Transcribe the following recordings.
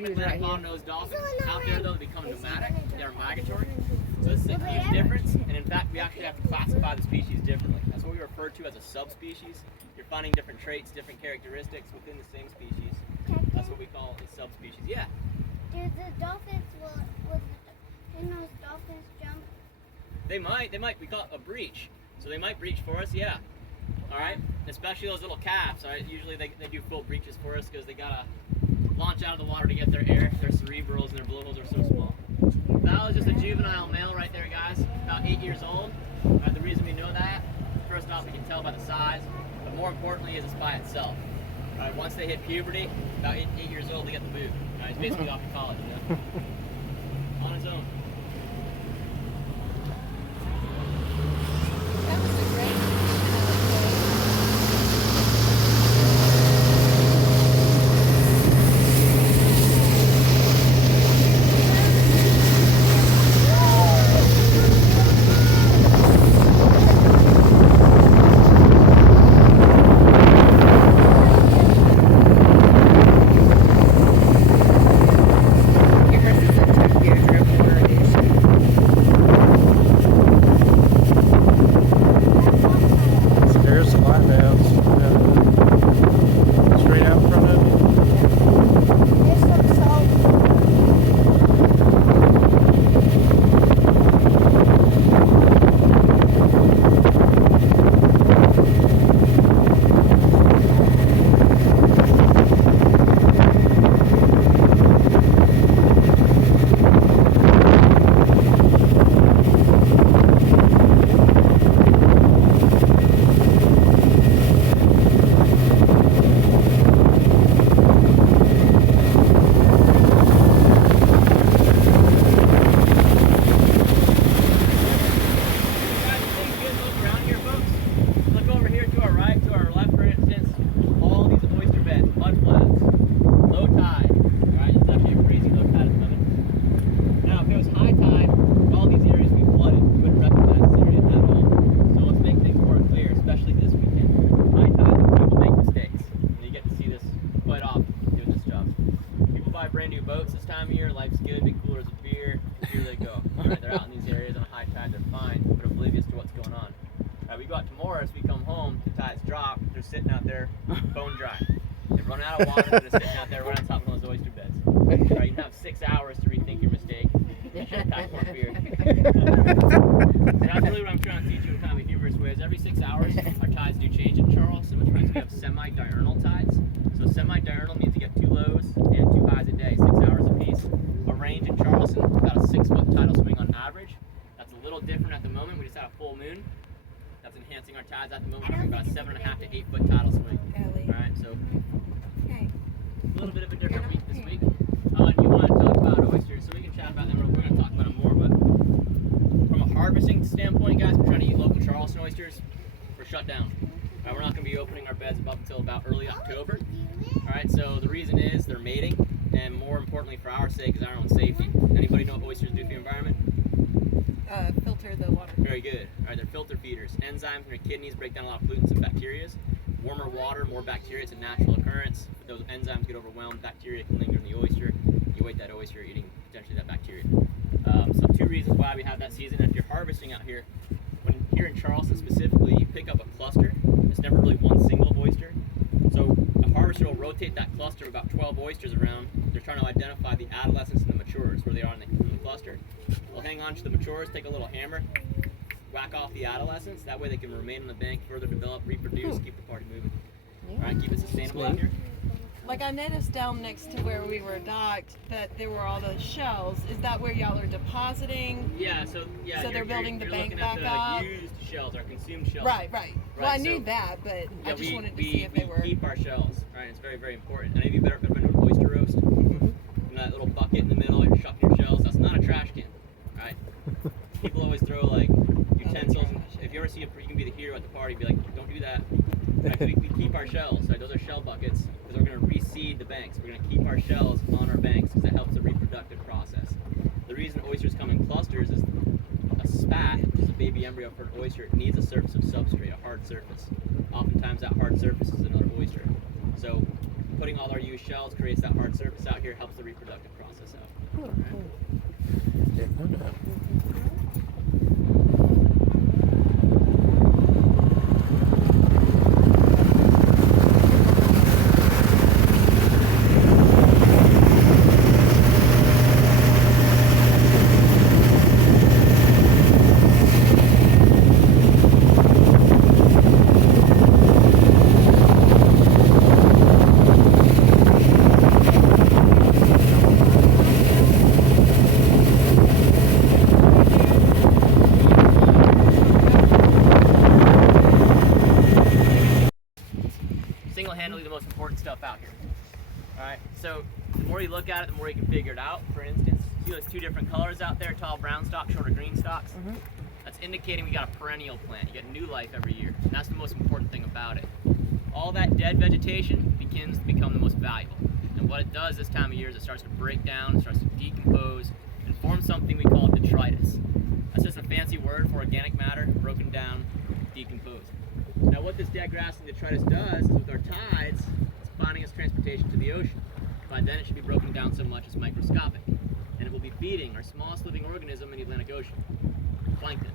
Same with black-nose dolphins. Out there, though, they become nomadic. They're migratory. So this is a huge difference, and in fact, we actually have to classify the species differently. That's what we refer to as a subspecies. You're finding different traits, different characteristics within the same species. That's what we call a subspecies. Yeah? Do the dolphins, can those dolphins jump? They might. We call it a breach. So they might breach for us, yeah. All right? Especially those little calves, all right? Usually they do full breaches for us because they gotta launch out of the water to get their air. Their cerebrals and their blowholes are so small. That was just a juvenile male right there, guys. About 8 years old. The reason we know that, first off, we can tell by the size, but more importantly is it's by itself. Once they hit puberty, about 8 years old, they get the boot. He's basically off to college, you know? On his own. That was a great water that is sitting out there right on top of those oyster beds. Right, you can have 6 hours to rethink your mistake. You should have packed more beer. So that's really what I'm trying to teach you in kind of a humorous way. Is every 6 hours, our tides do change in Charleston, which means we have semi-diurnal tides. So semi-diurnal means you get 2 lows and 2 highs a day, 6 hours apiece. Our range in Charleston, about a 6-foot tidal swing on average. That's a little different at the moment. We just had a full moon. That's enhancing our tides at the moment. We're having about a 7.5 to 8-foot tidal swing. All right, so a little bit of a different week this week. And you want to talk about oysters, so we can chat about them. We're going to talk about them more, but from a harvesting standpoint, guys, we're trying to eat local Charleston oysters. We're shut down. We're not going to be opening our beds up until about early October. All right, so the reason is they're mating, and more importantly for our sake is our own safety. Anybody know what oysters do for the environment? Filter the water. Very good. All right, they're filter feeders. Enzymes in your kidneys break down a lot of pollutants and bacteria. Warmer water, more bacteria. It's a natural occurrence. If those enzymes get overwhelmed, bacteria can linger in the oyster. You eat that oyster, you're eating potentially that bacteria. So 2 reasons why we have that season. If you're harvesting out here, when here in Charleston specifically, you pick up a cluster. It's never really one single oyster. So a harvester will rotate that cluster of about 12 oysters around. They're trying to identify the adolescents and the matures, where they are in the cluster. They'll hang on to the matures, take a little hammer, whack off the adolescents. That way they can remain on the bank, further develop, reproduce, keep the party moving. All right, keep it sustainable out here. Like I noticed down next to where we were docked that there were all those shells. Is that where y'all are depositing? Yeah, so they're building the bank back up. up? Used shells, our consumed shells. Right. Well, I knew that, but I just wanted to see if they were. We keep our shells, right? It's very, very important. Any of you ever been to an oyster roast? In that little bucket in the middle, you're shucking your shells. That's not a trash can, right? People always throw like utensils. If you ever see you can be the hero at the party, be like, don't do that. Right? We keep our shells, right? Those are shell buckets, because we're going to reseed the banks. We're going to keep our shells on our banks because that helps the reproductive process. The reason oysters come in clusters is a spat, which is a baby embryo for an oyster, it needs a surface of substrate, a hard surface. Oftentimes that hard surface is another oyster. So putting all our used shells creates that hard surface out here, helps the reproductive process out. All right. Single-handedly the most important stuff out here. Alright, so the more you look at it, the more you can figure it out. For instance, see those two different colors out there, tall brown stalks, shorter green stalks? That's indicating we got a perennial plant. You get new life every year. And that's the most important thing about it. All that dead vegetation begins to become the most valuable. And what it does this time of year is it starts to break down, it starts to decompose, and form something we call detritus. That's just a fancy word for organic matter broken down, decomposed. Now what this dead grass and detritus does is with our tides, it's finding its transportation to the ocean. By then it should be broken down so much it's microscopic. And it will be feeding our smallest living organism in the Atlantic Ocean, plankton.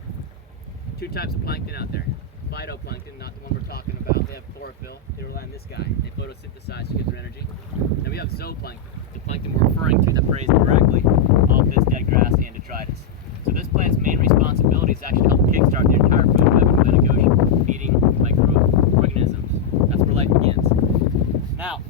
Two types of plankton out there. Phytoplankton, not the one we're talking about. They have chlorophyll. They rely on this guy. They photosynthesize to get their energy. Then we have zooplankton, the plankton we're referring to that preys directly off this dead grass and detritus. So this plant's main responsibility is actually to help kickstart the entire food web in the Atlantic Ocean, feeding microorganisms. That's where life begins. Now,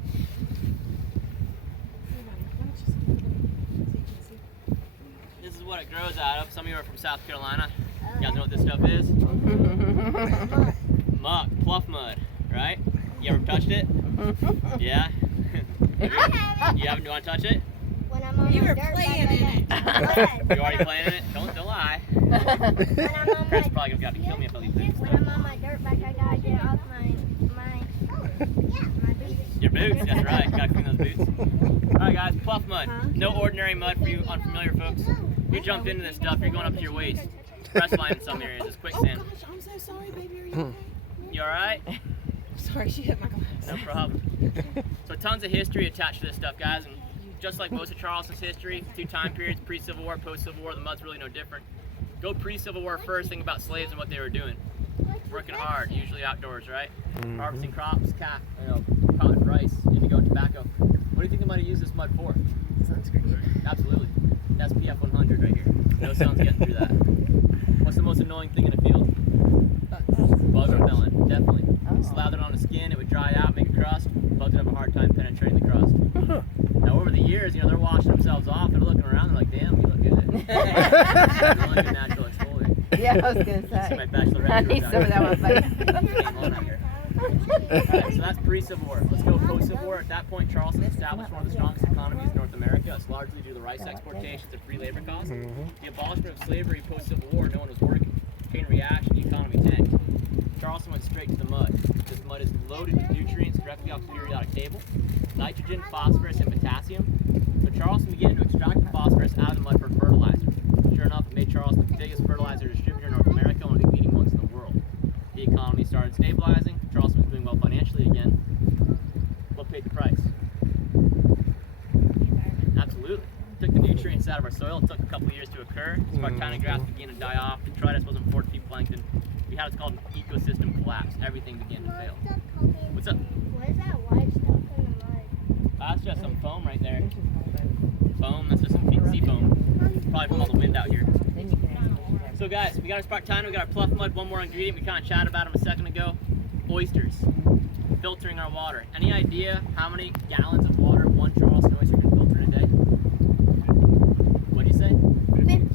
this is what it grows out of. Some of you are from South Carolina. You guys know what this stuff is? Muck, pluff mud, right? You ever touched it? Yeah? You haven't? Do you want to touch it? When I'm on You my were dirt playing bike, in it. You already playing in it? Don't lie. When I'm on Chris my probably got to kill me if I leave this. when I'm on my dirt bike, I gotta get off my boots. Your boots, that's right. You gotta clean those boots. Alright guys, pluff mud. No ordinary mud for you unfamiliar folks. You jump into this stuff, you're going up to your waist. Press line in some areas, it's quicksand. Oh gosh, I'm so sorry, baby. Are you okay? You alright? Sorry, she hit my glass. No problem. So tons of history attached to this stuff, guys, and just like most of Charleston's history, two time periods, pre-Civil War, post-Civil War, the mud's really no different. Go pre-Civil War first, think about slaves and what they were doing. Working hard, usually outdoors, right? Harvesting crops, cotton, rice, indigo, tobacco. What do you think they might have used this mud for? Sunscreen. Absolutely. That's PF 100 right here. No sun's getting through that. What's the most annoying thing in a field? Bug repellent, definitely. Slather it on the skin, it would dry out, make a crust. Bugs would have a hard time penetrating the crust. Now over the years, they're washing themselves off, they're looking around, they're like, damn, you look good. I like a natural exfoliant. Yeah, I was gonna See say. my bachelorette I need shirt some of that one, buddy. Came on out here. Alright, so that's pre-Civil War. Let's go post-Civil War. At that point, Charleston established one of the strongest economies in North America. It's largely due to the rice exportations and free labor costs. The abolishment of slavery post-Civil War, no one was working. Chain reaction, the economy tanked. Charleston went straight to the mud. This mud is loaded with nutrients directly off the periodic table. Nitrogen, phosphorus, and potassium. So Charleston began to extract the phosphorus out of the mud for fertilizer. Sure enough, it made Charleston the biggest fertilizer distributor in North America, one of the leading ones in the world. The economy started stabilizing. Charleston was doing well financially again. What paid the price? Absolutely. Took the nutrients out of our soil. It took a couple of years to occur. Spartina grass began to die off. Detritus wasn't important to plankton. We had what's called an ecosystem collapse. Everything began to fail. What's up? What is that white stuff in the mud? That's just some foam right there. Foam, that's just some sea foam. Probably from all the wind out here. So guys, we got our Spartina, we got our pluff mud, one more ingredient. We kind of chatted about them a second ago. Oysters. Filtering our water. Any idea how many gallons of water one Charleston oyster can filter in a day? What'd you say? 50.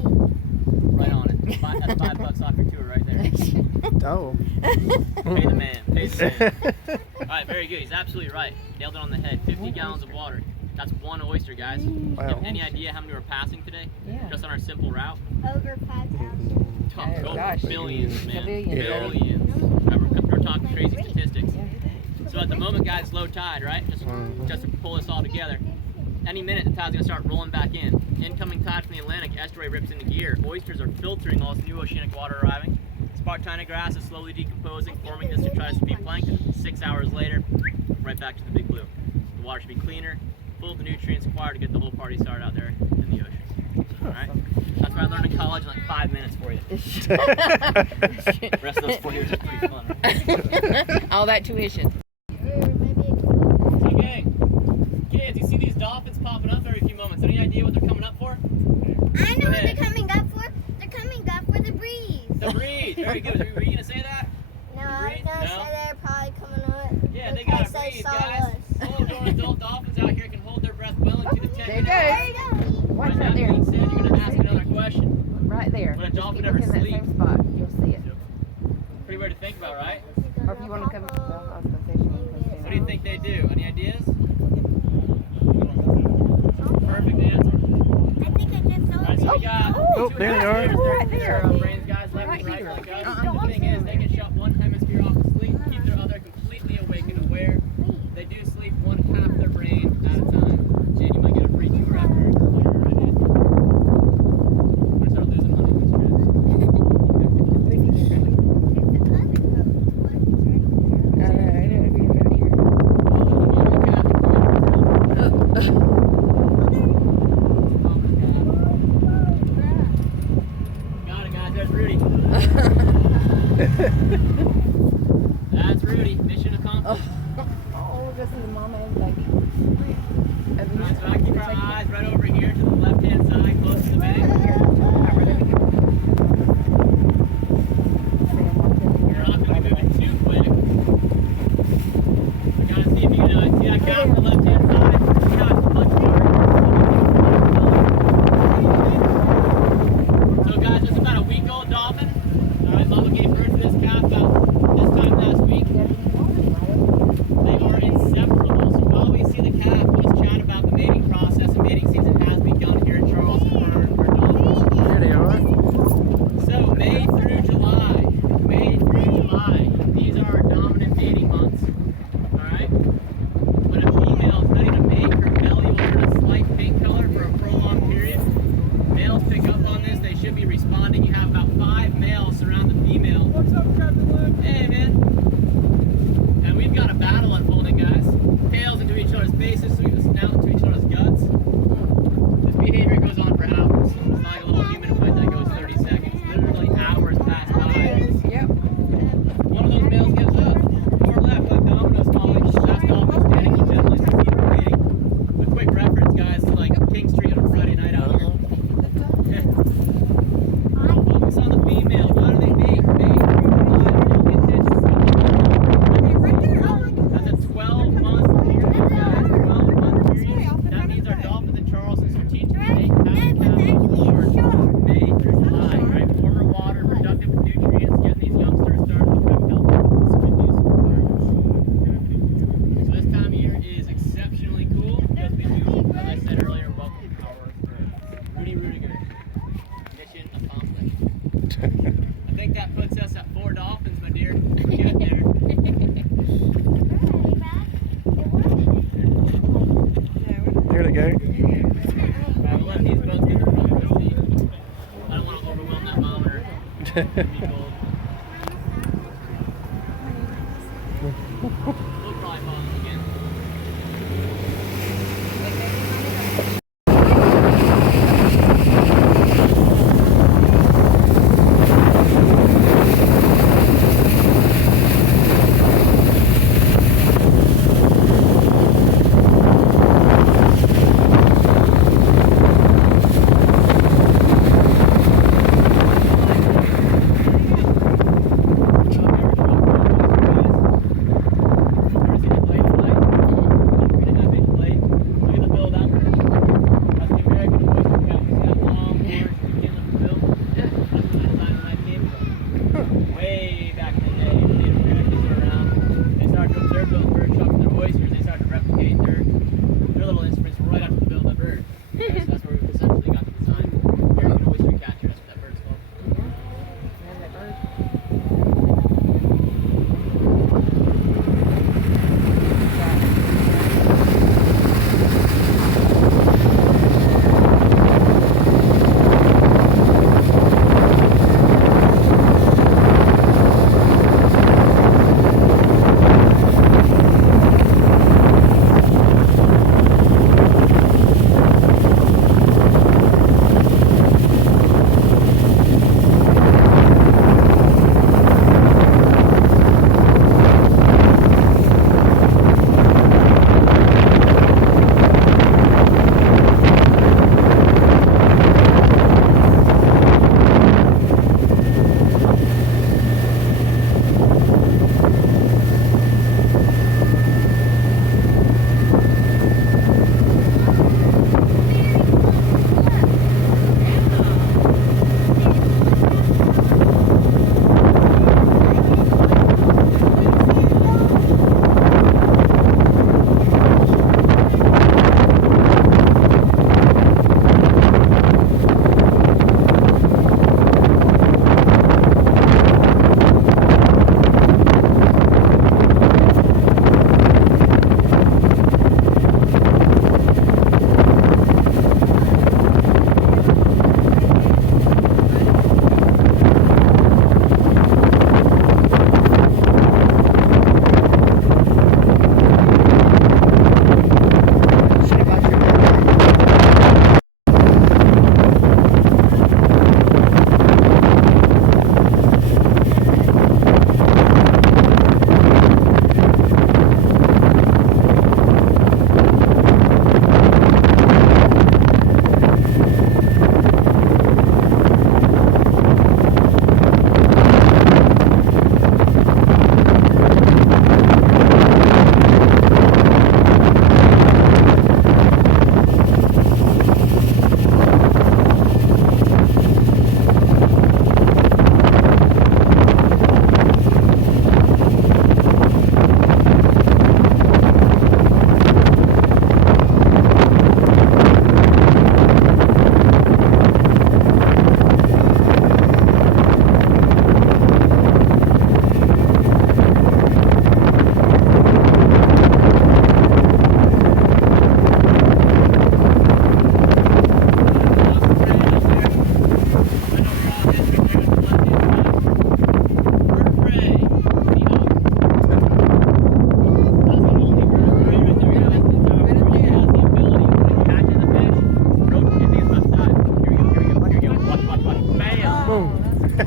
Right on it. That's $5 off your tour right there. Oh. Pay the man. Pay the man. Alright, very good. He's absolutely right. Nailed it on the head. 50 gallons of water. That's one oyster, guys. Wow. You have any idea how many we're passing today? Yeah. Just on our simple route? Over 5,000. Oh, gosh. Billions, man. Billions. Yeah. Billions. We're talking crazy statistics. So at the moment, guys, it's low tide, right? Just to pull this all together. Any minute, the tide's gonna start rolling back in. Incoming tide from the Atlantic, estuary rips into gear. Oysters are filtering all this new oceanic water arriving. Spartina grass is slowly decomposing, forming this detritus to feed plankton. 6 hours later, right back to the big blue. The water should be cleaner, full of the nutrients required to get the whole party started out there in the ocean. All right? That's what I learned in college in like 5 minutes for you. The rest of those 4 years is pretty fun, right? All that tuition. Okay. Kids, you see these dolphins popping up every few moments. Any idea what they're coming up for? I know what they're coming up for. They're coming up for the breeze. The breeze. Very good. Were you going to say that? No, I was gonna say they're probably coming up. Yeah, they got to because breathe, saw guys. us. Full-grown adult dolphins out here can hold their breath well into the 10 There you minutes. go. There you go. Watch That right there. being said, you're going to ask another question. Right there. Would a Just dolphin keep ever looking in that sleep? same spot. You'll see it. Pretty weird to think about, right? Or if you want to come, well, I was going to say she wanted to come stand What do you on. think they do? Any ideas? Perfect answer. I think I just saw All right, so we got Oh, two there they are. hemispheres. Right They're there. brains, guys, left Right and right, here. like us. The thing is, they can shut one hemisphere off to sleep, keep their other completely awake and aware. They do sleep one half their brain at a time. Jen, you might get a free tour after you're ready. I'm gonna start losing money on this trip. Got it, guys. There's Rudy. That's Rudy. Mission accomplished. Oh, this is mama and baby. Alright, so I keep our eyes right over here to the left-hand side, close to the bank. You're not going to be moving too quick. We gotta see if you can see that cat on the left-hand side. See how it's much harder. So guys, this is about a week-old dolphin. Alright, Mama gave birth to this calf about this time last week. They are inseparable. So while we see the calf, let's chat about the mating process. The mating season has begun here in Charleston for dolphins. There they are. So May through July. May through July. These are our dominant mating months. Alright? When a female is ready to mate, her belly will turn a slight pink color for a prolonged period. Males pick up on this, they should be responding. You have about 5 males surround the female. What's up, Captain Lynn? Hey man. And we've got a battle unfolding, guys. Tails into each other's faces, sweep the snout into each other's guts. This behavior goes on for hours. It's not like a little human fight that goes 30 seconds. Literally hours pass by. Yep. One of those males gives up. Far left, like dominoes falling. Last dolphin standing, he generally succeeded in mating. A quick reference, guys, to like King Street on a Friday night out here. Focus on the female. Why do they mate? Mate through July. Pay attention. That's a 12-month period, guys. 12-month period. That means our dolphins in Charleston strategically make habitat forward May through July, right? Warmer water, productive with nutrients, getting these youngsters started to become healthy. It's good news. So this time of year is exceptionally cool because we do, as I said earlier, welcome our Rudy Rudiger. Mission accomplished. I think that puts us at 4 dolphins, my dear. We're getting there. There they go. Right, we'll let these boats get their own sea. I don't want to overwhelm that monitor. It'd be cold. We'll probably follow them again.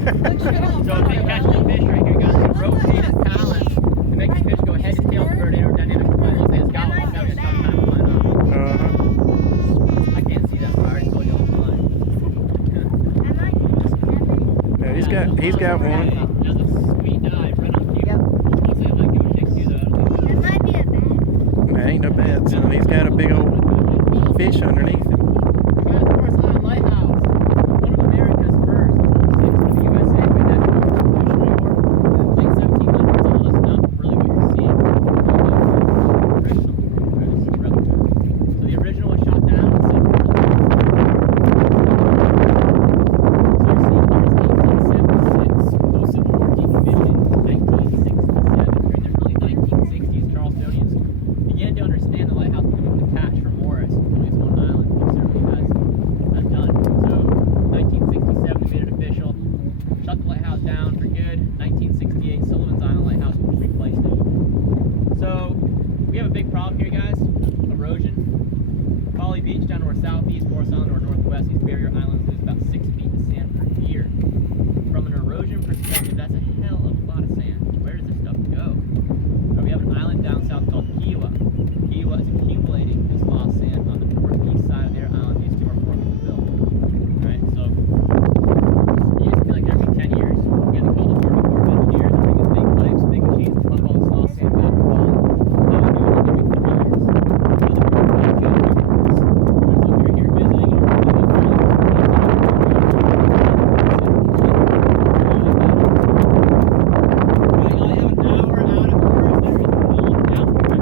So if you catch the fish right here, guys, you rotate his talons to make the fish go head to tail through an aerodynamic play. Let's say it's got one, having a tough time flying up. Uh-huh. I can't see that, but I already told you all the time. Yeah, he's got one. That's a sweet dive right on cue. Yep. I'll say like give or take two though. That might be a bad. That ain't no bad son. He's got a big old fish underneath him. Guys, Morris Island Lighthouse, one of America's first. It's number 6 for the USA. We had that Revolutionary War, late 1700s. Although that's not really what you're seeing. So the original was shot down in St. Louis. So you're seeing here is 1876, explosive war decommissioned 1967. During the early 1960s, Charlestonians began to understand the lighthouse was going to detach from Morris. Only its one island, which certainly has done. So 1967 they made it official. Shut the lighthouse down for good. 1968 Sullivan's Island Lighthouse replaced it. So we have a big problem here, guys. Erosion. Folly Beach down to our southeast, Morris Island to our northwest. These barrier islands lose about 6 feet of sand per year. From an erosion perspective, that's a hell of a lot of sand. Where does this stuff go? We have an island down south called Kiowa. Kiowa is accumulating this lost sand on the northeast side of their island. These two are forming the bill. Alright, so it used to be like every 10 years, we had to call the Army Corps of Engineers and bring these big pipes, big machines to pump all this lost sand back to Folly. Now we do it like every 3 years. So the Army Corps of Engineers. So if you're here visiting and you're really Folly,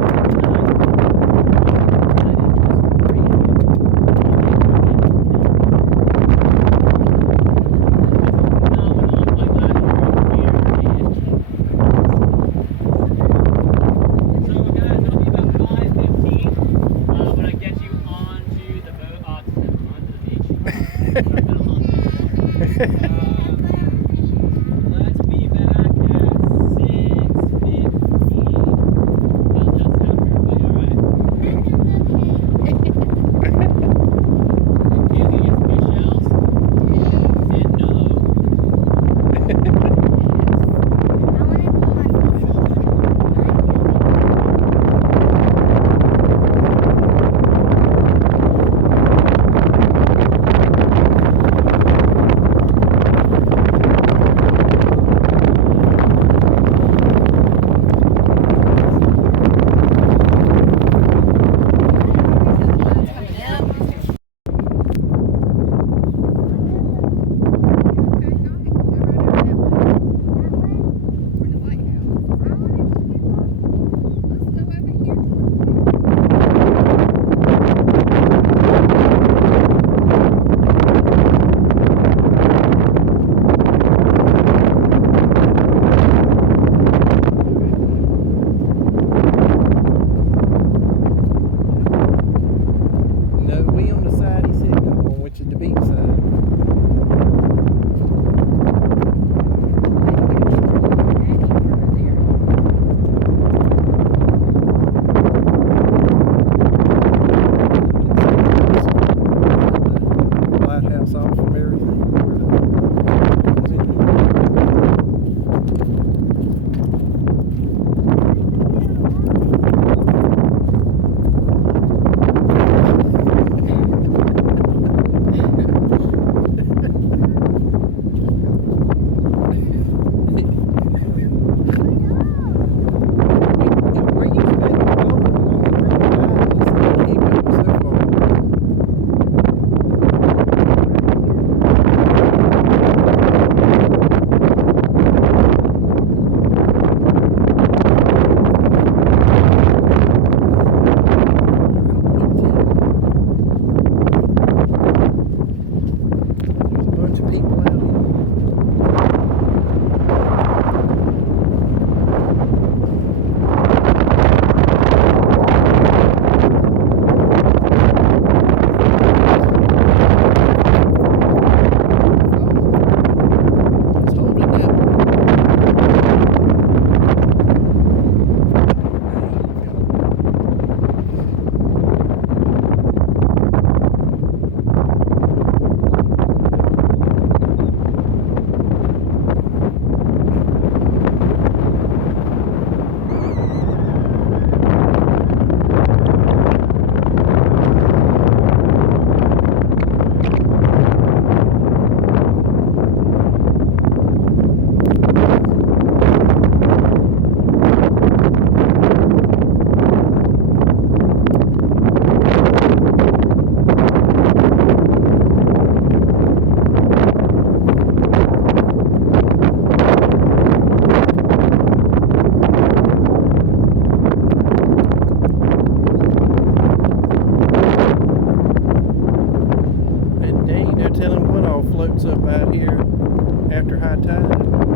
let's be back at 6:15. How's that sound for everybody, alright? Okay, we get some fish shells. And no. floats up out here after high tide.